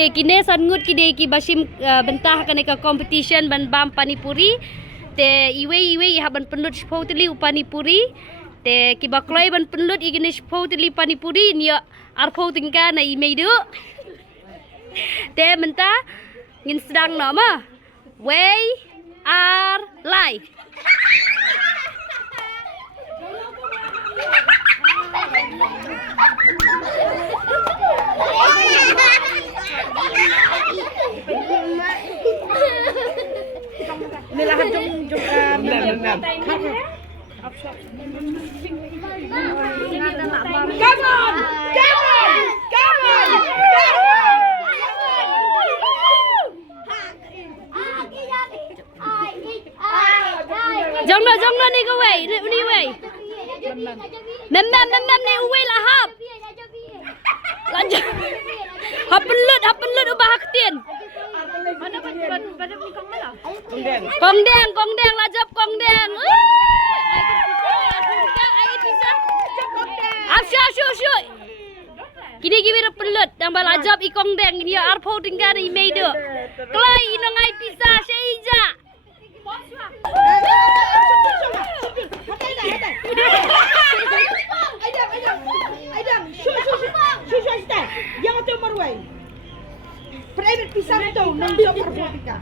Okay, kini sangut kide ki basim bentah kane ka competition ban bam panipuri. Te iwe iha ban penlut spotli panipuri. Te ki bakloi ban penlut igini spotli panipuri nia arpo tingka na imeidu. Te mentah ngin sedang nama. We are live. Nilahat yung Come on! Come on! Come on! Jong lo ni ko wei, ni wei. Mem ni wei lah hap. Lanjut. Hap penlut ubah hak tien. Kong deng lajap kong deng. Shu. Kini penlut yang balajap ikong deng ini arpo tinggal ni meido. Klai inongai pisa seija. Aidam, shu, stay. Jangan tu marwai. Private pisang tu, nang dia perbuatika.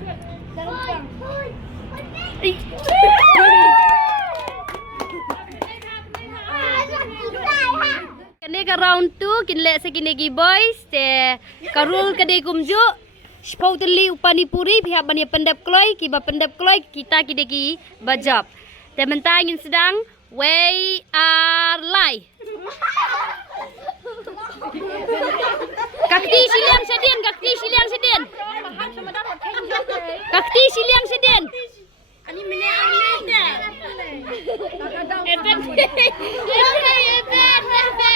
Kene ka round 2 kinle sa kinegi boys te karul kade kumju spautli upanipuri pihak bani pendap kloi kiba pendap kloi kita kidegi bajab te mentangin sedang we are live. Kakti siliang sedien ani mene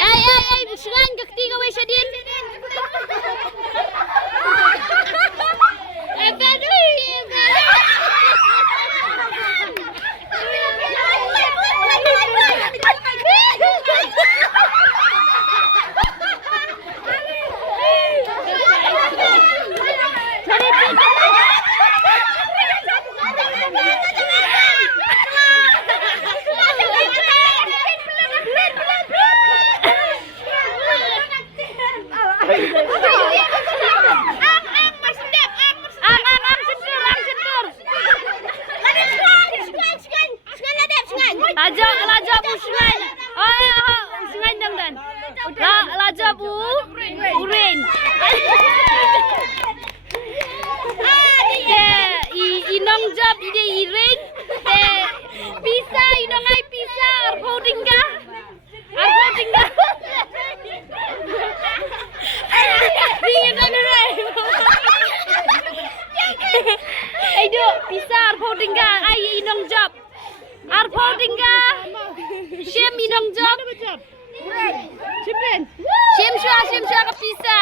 ay sugan kakti ka we sedien Lajab usungan. Usungan dan. Lajab urin. Inong job ide irin. Pisa inongai pisa arpo tinggal. Ayo pisa arpo tinggal. Ai inong job. Arpo tinggal. Siem inong job. Siem shua ke pisa.